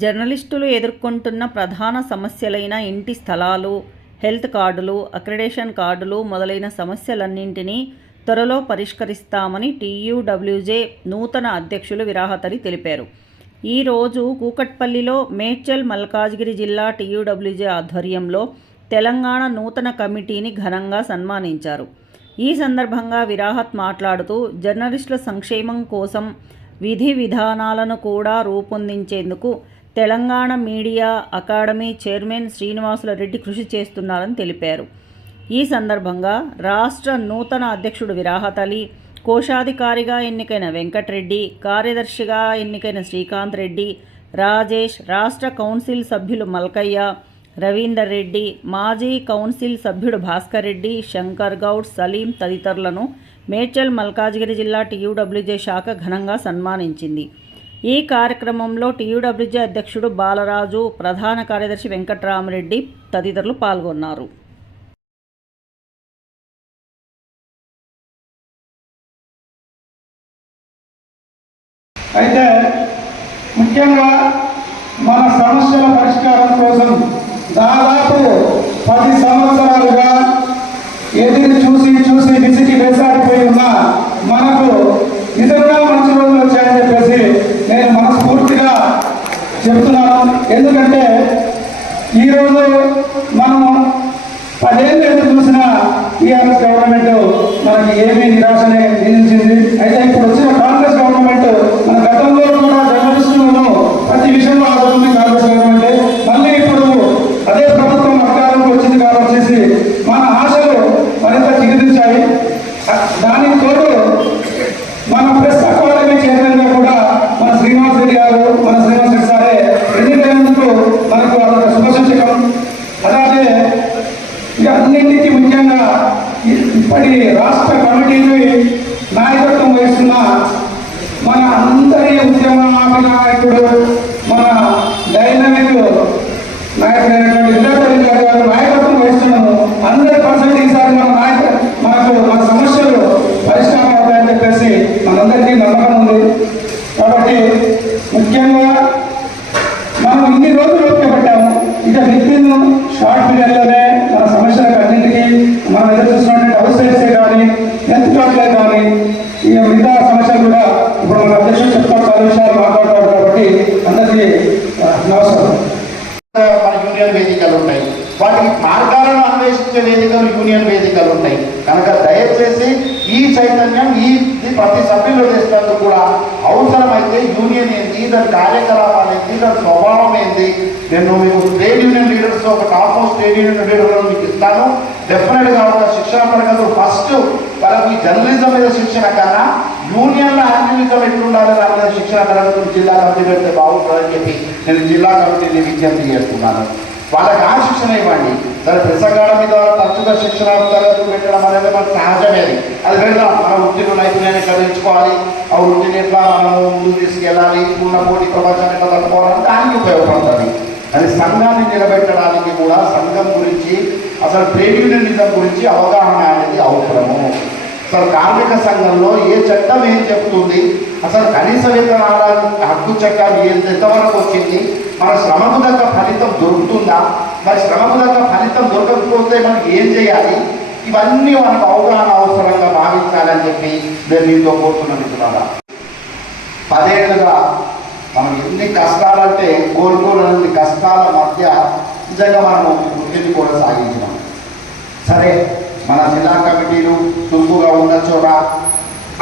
జర్నలిస్టులు ఎదుర్కొంటున్న ప్రధాన సమస్యలైన ఇంటి స్థలాలు హెల్త్ కార్డులు అక్రిడేషన్ కార్డులు మొదలైన సమస్యలన్నింటినీ త్వరలో పరిష్కరిస్తామని టీయూడబ్ల్యూజే నూతన అధ్యక్షులు విరాహతరి తెలిపారు. ఈరోజు కూకట్పల్లిలో మేడ్చల్ మల్కాజ్గిరి జిల్లా టీయూడబ్ల్యూజే ఆధ్వర్యంలో తెలంగాణ నూతన కమిటీని ఘనంగా సన్మానించారు. ఈ సందర్భంగా విరాహత్ మాట్లాడుతూ జర్నలిస్టుల సంక్షేమం కోసం విధి విధానాలను కూడా రూపొందించేందుకు Telangana media academy chairman Srinivasula Reddy కృషి చేస్తున్నారని తెలిపారు. ఈ సందర్భంగా రాష్ట్ర నూతన అధ్యక్షుడు విరాహత్ అలీ కోశాధికారిగా ఎన్నికైన వెంకట్రెడ్డి కార్యదర్శిగా ఎన్నికైన శ్రీకాంత్ రెడ్డి రాజేష్ రాష్ట్ర కౌన్సిల్ సభ్యులు మల్కయ్య రవీందర్ రెడ్డి మాజీ కౌన్సిల్ సభ్యుడు భాస్కర్ రెడ్డి శంకర్ గౌడ్ సలీం తదితరులను మేడ్చల్ మల్కాజ్గిరి జిల్లా టీయూడబ్ల్యూజే శాఖ ఘనంగా సన్మానించింది. ఈ కార్యక్రమంలో టీయూడబ్ల్యూజే అధ్యక్షుడు బాలరాజు ప్రధాన కార్యదర్శి వెంకట్రామరెడ్డి తదితరులు పాల్గొన్నారు. అయితే ముఖ్యంగా మన సమస్యల పరిష్కారం కోసం దాదాపు పది సంవత్సరాలు ఎదురు చూసి చూసి విసిగి వేసాడిపోయి ఉన్న మనకు నిజంగా మంచి రోజులు వచ్చాయని చెప్పేసి నేను మనస్ఫూర్తిగా చెప్తున్నాను ఎందుకంటే ఈరోజు మనం పదేళ్ళు ఎదురు చూసిన టీఆర్ఎస్ గవర్నమెంట్ మనకి ఏమీ నిరాశనే నిందించింది. అయితే ఇప్పుడు వచ్చిన కాంగ్రెస్ గవర్నమెంట్ మన గతంలో కూడా జర్నలిస్టులను ప్రతి విషయంలో ఆదుకుంది కాంగ్రెస్ గవర్నమెంట్ మళ్ళీ ఇప్పుడు అదే ప్రభుత్వం అధికారంలోకి వచ్చింది కాబట్టి మన ఆశలు మరింత చిగురించాయి దానికి తోడు మన ప్రెస్ అకాడమీ చైర్మన్గా కూడా మన శ్రీనివాస్ రెడ్డి గారు మన శ్రీనివాస్ రెడ్డి సారే ఎన్నికైనందుకు మనకు అదొక శుభసూచకం అలాగే ఇక అన్నింటికీ ముఖ్యంగా ఇ- ఇప్పటి రాష్ట్ర కమిటీని నాయకత్వం వహిస్తున్న మన అందరి ఉద్యమ నాయకుడు మన డైనమిక్ నాయకుడైనటువంటి ఇంద్రపల్లి గారు నాయకత్వం వహిస్తున్నాము అందరి పర్సెంట్ ఈసారి మన నాయక మనకు మన సమస్యలు పరిష్కారం అవుతాయని చెప్పేసి మనందరికీ నమ్మకం ఉంది కాబట్టి ముఖ్యంగా మనం ఇన్ని రోజులు ఓపిక పెట్టాము ఇక విత్ ఇన్ షార్ట్ పీరియడ్లోనే మన సమస్యలకు అన్నింటికీ మనం ఎదురు చూస్తున్నటువంటి హౌస్ రైట్సే కానీ హెల్త్ కార్డులే కానీ ఇక మిగతా సమస్యలు కూడా ఇప్పుడు మన అధ్యక్షులు చెప్తారు చాలా విషయాలు మాట్లాడతారు కాబట్టి అందరికీ నమస్కారం. మన యూనియన్ వేదికలు ఉంటాయి. వాటికి మార్గాలను అన్వేషించే వేదికలు యూనియన్ వేదికలు ఉంటాయి. కనుక దయచేసి ఈ చైతన్యం ఈ ప్రతి సభ్యులు చేసినందుకు కూడా అవసరమైతే యూనియన్ ఏంటి దాని కార్యకలాపాలు ఏంటి దాని స్వభావం ఏంటి నేను మీకు ట్రేడ్ యూనియన్ లీడర్స్ ఒక టాప్ మోస్ట్ ట్రేడ్ యూనియన్ లీడర్లను మీకు ఇస్తాను. డెఫినెట్గా ఒక శిక్షణ తరగతులు ఫస్ట్ వాళ్ళకి జర్నలిజం మీద శిక్షణ కన్నా యూనియన్ల యాక్టివిజం ఎట్లుండాలి దాని మీద శిక్షణ తరగతులు జిల్లా కమిటీ పెడితే బాగుంటుందని చెప్పి నేను జిల్లా కమిటీని విజ్ఞప్తి చేస్తున్నాను. వాళ్ళకి ఆ శిక్షణ ఇవ్వండి. సరే ప్రసంగాల మీద తరచుగా శిక్షణ తరగతులు పెట్టడం అనేది మనకు సహజమేది. అది పెడదాం. మన వృత్తిలో నైపుణ్యాన్ని చదివించుకోవాలి ఆ వృత్తిని ఎట్లా మనము ముందుకు తీసుకెళ్ళాలి? ఉన్న పోటీ ప్రపంచాన్ని ఎట్లా తట్టుకోవాలని దానికి ఉపయోగపడుతుంది. అది సంఘాన్ని నిలబెట్టడానికి కూడా సంఘం గురించి అసలు ట్రేడ్ యూనియనిజం గురించి అవగాహన అనేది అవసరము. అసలు కార్మిక సంఘంలో ఏ చట్టం ఏం చెప్తుంది అసలు కనీస వేతనాల హక్కు చట్టం ఎంతవరకు వచ్చింది? మన శ్రమకు తగ్గ ఫలితం దొరుకుతుందా? మరి శ్రమకు తగ్గ ఫలితం దొరకకపోతే మనం ఏం చేయాలి? ఇవన్నీ మనకు అవగాహన అవసరంగా భావించాలని చెప్పి నేను మీతో కోరుతున్నాను మిత్రులారా. పదేళ్ళుగా మనం ఎన్ని కష్టాలంటే కోలుకోలేని కష్టాల మధ్య నిజంగా మనం వృత్తిని కూడా సాగించినాం సరే మన జిల్లా కమిటీలు చురుకుగా ఉన్న చోట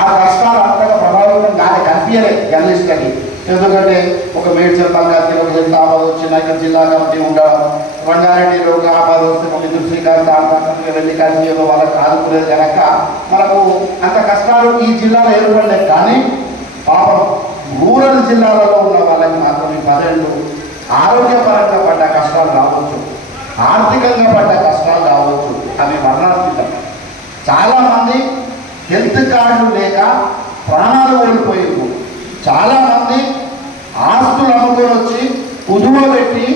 ఆ కష్టాలు అంతగా ప్రభావితం కానీ కనిపించలేదు జర్నలిస్ట్కి ఎందుకంటే ఒక మేడ్చల్ మల్కాజ్గిరి ఒక హెల్త్ ఆపద వచ్చిన ఇక్కడ జిల్లా కమిటీ ఉండడం రంగారెడ్డిలో ఒక ఆపద వస్తే ఒక మిత్రుడు శ్రీకాంత్ ఆపద వెళ్ళి కలిసి వాళ్ళకి ఆదుకునేది కనుక మనకు అంత కష్టాలు ఈ జిల్లాలో ఏర్పడలేదు కానీ పాపం రూరల్ జిల్లాలలో ఉన్న వాళ్ళకి మాత్రం ఈ పదేళ్ళు ఆరోగ్యపరంగా పడ్డ కష్టాలు రావచ్చు. ఆర్థికంగా పడ్డ కష్టాలు రావచ్చు. అవి వర్ణాతీతం చాలామంది హెల్త్ కార్డు లేక ప్రాణాలు ఓడిపోయారు చాలామంది ఆస్తులు అమ్ముకొని వచ్చి కుదువ పెట్టి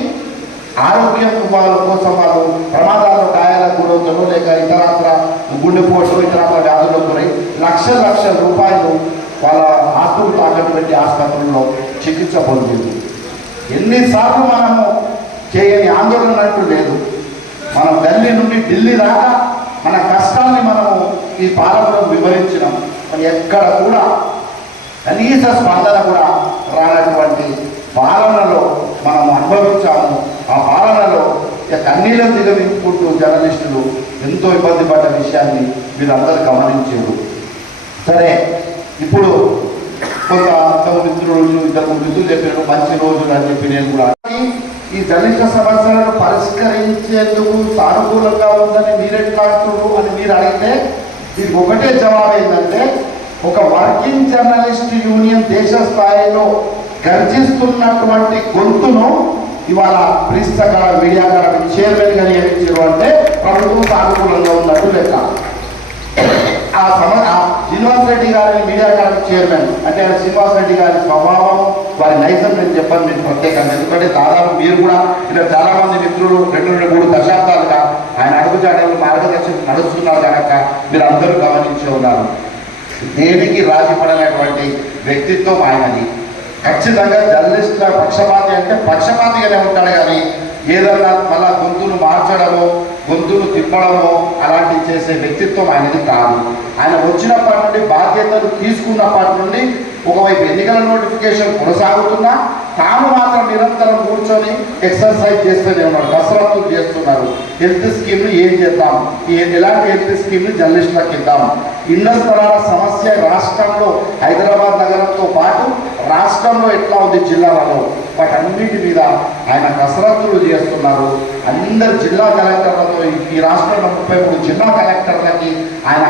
ఆరోగ్యం వాళ్ళ కోసం వాళ్ళు ప్రమాదాలు గాయాలకు గురవుతారు లేక ఇతరత్ర గుండెపోటు ఇతరత్ర వ్యాధులకు గురై లక్షల లక్షల రూపాయలు వాళ్ళ ఆస్తులు తాకట్టు పెట్టి ఆసుపత్రుల్లో చికిత్స పొందింది ఎన్నిసార్లు మనము చేయని ఆందోళన అంటూ లేదు. మనం ఢిల్లీ నుండి ఢిల్లీ దాకా మన కష్టాన్ని మనము ఈ పాలకులకు వివరించినాం. మరి ఎక్కడ కూడా కనీస స్పందన కూడా రానటువంటి పాలనలో మనం అనుభవించాము. ఆ పాలనలో కన్నీళ్ళను దిగవించుకుంటూ జర్నలిస్టులు ఎంతో ఇబ్బంది పడ్డ విషయాన్ని మీరందరూ గమనించారు. సరే ఇప్పుడు కొంత అంతకు మిత్రులు ఇద్దరు మిత్రులు చెప్పారు మంచి రోజులు అని చెప్పి నేను కూడా ఈ దళిత సమస్యలను పరిష్కరించేందుకు సానుకూలంగా ఉందని మీరెట్లాడుతున్నారు అని మీరు అడిగితే దీనికి ఒకటే జవాబు ఏంటంటే ఒక వర్కింగ్ జర్నలిస్ట్ యూనియన్ దేశ స్థాయిలో గర్జిస్తున్నటువంటి గొంతును ఇవాళ ప్రెస్ అక్కడ మీడియా అక్కడ చైర్మన్గా నియమించారు అంటే ప్రభుత్వం సానుకూలంగా ఉన్నట్టు లెక్క. ఆ సమ ఆ శ్రీనివాస్ రెడ్డి గారిని మీడియా అకాడమీ చైర్మన్ అంటే ఆయన శ్రీనివాస్ రెడ్డి గారి స్వభావం వారి నైజం నేను చెప్పాను మీకు ప్రత్యేకంగా. ఎందుకంటే దాదాపు మీరు కూడా ఇలా చాలా మంది మిత్రులు రెండు రెండు మూడు దశాబ్దాలుగా ఆయన అడుగుజాడలు మార్గదర్శనం నడుస్తున్నారు కనుక మీరు అందరూ గమనించి ఉన్నారు. దేనికి రాజీపడనటువంటి వ్యక్తిత్వం ఆయనది. ఖచ్చితంగా జర్నలిస్టుల పక్షపాతి అంటే పక్షపాతిగానే ఉంటాడు కానీ ఏదన్నా మళ్ళా గొంతును మార్చడమో గొంతును తిప్పడమో అలాంటివి చేసే వ్యక్తిత్వం ఆయనది కాదు. ఆయన వచ్చినప్పటి నుండి బాధ్యతలు తీసుకున్నప్పటి నుండి ఒకవైపు ఎన్నికల నోటిఫికేషన్ కొనసాగుతున్నా తాము మాత్రం నిరంతరం కూర్చొని ఎక్సర్సైజ్ చేస్తూనే ఉన్నారు కసరత్తులు చేస్తున్నారు. హెల్త్ స్కీమ్ను ఏం చేద్దాం? ఎలాంటి హెల్త్ స్కీమ్ని జర్నలిస్టులకు ఇద్దాం? ఇళ్ళ స్థలాల సమస్య రాష్ట్రంలో హైదరాబాద్ నగరంతో పాటు రాష్ట్రంలో ఎట్లా ఉంది జిల్లాలలో? వాటన్నిటి మీద ఆయన కసరత్తులు చేస్తున్నారు. అందరు జిల్లా కలెక్టర్లతో ఈ- రాష్ట్రంలో ముప్పై మూడు జిల్లా కలెక్టర్లకి ఆయన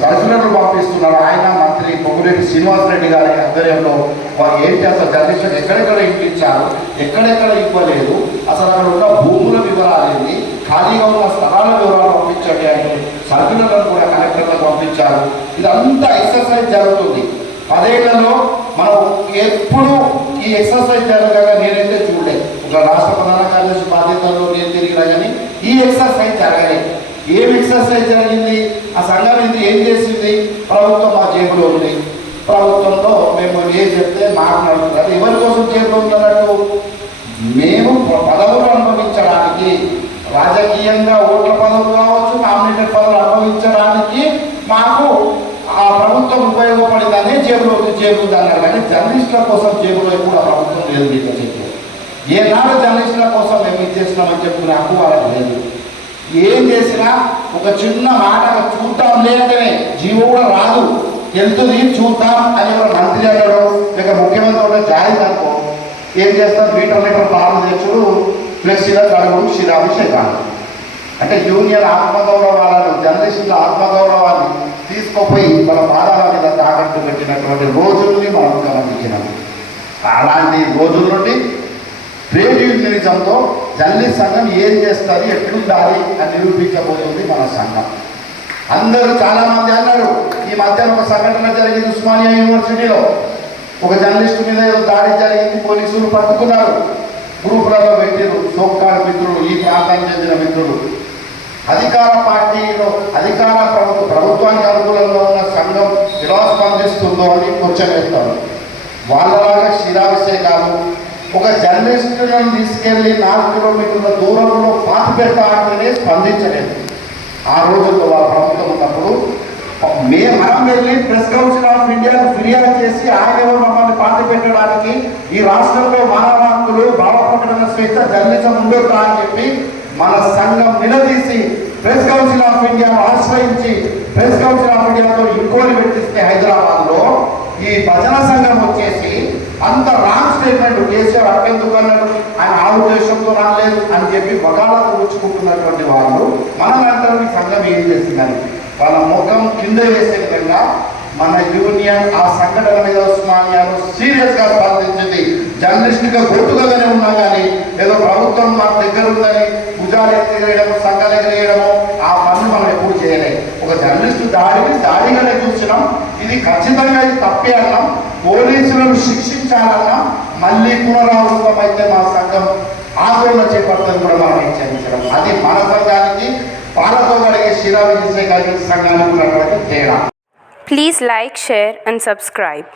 సర్కులర్లు పంపిస్తున్నారు. ఆయన మంత్రి పొగులేటి శ్రీనివాసరెడ్డి గారి ఆధ్వర్యంలో వారు ఏం చేస్తారు? జర్నలిస్టులకు ఎక్కడెక్కడ ఇప్పించారు ఎక్కడెక్కడ ఇవ్వలేదు? అసలు అక్కడ ఉన్న భూముల వివరాలు ఏంటి? ఖాళీగా ఉన్న స్థలాల వివరాలు పంపించండి అని సర్కులర్లను కూడా కలెక్టర్లకు పంపించారు. ఇదంతా ఎక్సర్సైజ్ జరుగుతుంది. పదేళ్ళలో మనం ఎప్పుడు ఈ ఎక్సర్సైజ్ జరగగా నేనైతే చూడలేదు ఒక రాష్ట్ర ప్రధాన కార్యదర్శి బాధ్యతల్లో నేను తిరిగినా కానీ ఈ ఎక్సర్సైజ్ జరగలేదు ఏం ఎక్సర్సైజ్ జరిగింది? ఆ సంఘం ఇది ఏం చేసింది? ప్రభుత్వం మా జేబులో ఉంది. ప్రభుత్వంలో మేము ఏం చెప్తే మాట్లాడుతున్నారు ఎవరి కోసం జేబులో ఉందన్నట్టు? మేము పదవులు అనుభవించడానికి రాజకీయంగా ఓట్ల పదవులు కావచ్చు నామినేటెడ్ పదవులు అనుభవించడానికి మాకు ఆ ప్రభుత్వం ఉపయోగపడిందని జేబులో కానీ జర్నలిస్టుల కోసం చేకూరే కూడా ప్రభుత్వం లేదు మీకు చెప్పి ఏనాడు జర్నలిస్టుల కోసం మేము ఇచ్చేస్తున్నామని చెప్పుకునే హక్కు వాళ్ళకి లేదు. ఏం చేసినా ఒక చిన్న మాట చూద్దాం లేదంటేనే జీవో కూడా రాదు. వెళ్తుంది చూద్దాం అని ఒక మంత్రి అన్నాడు లేక ముఖ్యమంత్రి కూడా జాయింట్ అనుకో ఏం చేస్తాం? మీటర్ లీటర్ పాలు తెచ్చుడు ఫ్లెక్సీల కడుగుడు శిలాభిషేకాలు. అంటే యూనియన్ ఆత్మగౌరవాలను జర్నలిస్టుల ఆత్మగౌరవాన్ని తీసుకుపోయి మన పాదాల మీద తాకట్టు పెట్టినటువంటి రోజుల్ని మనం గమనించినాం. అలాంటి రోజుల నుండి ట్రేడ్ యూనియనిజంతో జర్నలిస్ట్ సంఘం ఏం చేస్తుంది ఎట్లుండాలి అని నిరూపించబోతుంది మన సంఘం. అందరూ చాలామంది అన్నారు ఈ మధ్యన ఒక సంఘటన జరిగింది ఉస్మానియా యూనివర్సిటీలో. ఒక జర్నలిస్ట్ మీద ఏదో దాడి జరిగింది పోలీసులు పట్టుకున్నారు. గ్రూపులలో పెట్టారు సోక్కాడు మిత్రులు ఈ ప్రాంతానికి చెందిన మిత్రులు. అధికార పార్టీలో అధికార ప్రభుత్వ ప్రభుత్వానికి అనుకూలంగా ఉన్న సంఘం ఎలా స్పందిస్తుందో అని క్వశ్చన్ చెప్తాను వాళ్ళలాగా కాదు ఒక జర్నలిస్టులను తీసుకెళ్ళి నాలుగు కిలోమీటర్ల దూరంలో పాతి పెడతా అంటేనే స్పందించలేదు. ఆ రోజుల్లో వాళ్ళ ప్రభుత్వం ఉన్నప్పుడు మే మనం వెళ్ళి ప్రెస్ కౌన్సిల్ ఆఫ్ ఇండియాకు ఫిర్యాదు చేసి ఆయన మమ్మల్ని పాతి పెట్టడానికి ఈ రాష్ట్రంలో మానవ హక్కులు భావ ప్రకటన స్వేచ్ఛ జర్నలిజం ఉండొద్దా అని చెప్పి మన సంఘం నిలదీసి ప్రెస్ కౌన్సిల్ ఆఫ్ ఇండియాను ఆశ్రయించి ప్రెస్ కౌన్సిల్ ఆఫ్ ఇండియాతో ఇంకోని పెట్టిస్తే హైదరాబాద్లో ఈ భజన సంఘం వచ్చేసి అంత రాంగ్ స్టేట్మెంట్ కేసీఆర్ అట్టెందుకు అన్నాడు ఆయన ఆ ఉద్దేశంతో రాలేదు అని చెప్పి వగాలకు ఉంచుకుంటున్నటువంటి వాళ్ళు. మనం అంటారు ఈ సంఘం ఏం చేసిందని. వాళ్ళ ముఖం కింద వేసే విధంగా మన యూనియన్ ఆ సంఘటన మీద ఉస్మానియాను సీరియస్గా స్పందించింది. జర్నలిస్ట్గా గొట్టుగానే ఉన్నా కానీ ఏదో ప్రభుత్వం మన దగ్గర ఉందని భుజాలు ఎత్తిరేయడం సంఘాలు ఎగిరేయడము ఆ పనులు మనం ఎప్పుడు చేయలేదు ఒక జర్నలిస్ట్ దాడిని దాడిగానే చూసినాం ఇది ఖచ్చితంగా ఇది తప్పే అన్నాం. పోలీసులను శిక్షించాలన్నా మళ్ళీ పునరావృతం అయితే మా సంఘం ఆందోళన చేపడుతుంది కూడా మనం హెచ్చరించడం. అది మన సంఘానికి పాలతో కడిగే శిలా విజయ సంఘానికి ఉన్నటువంటి తేడా. Please like share and subscribe.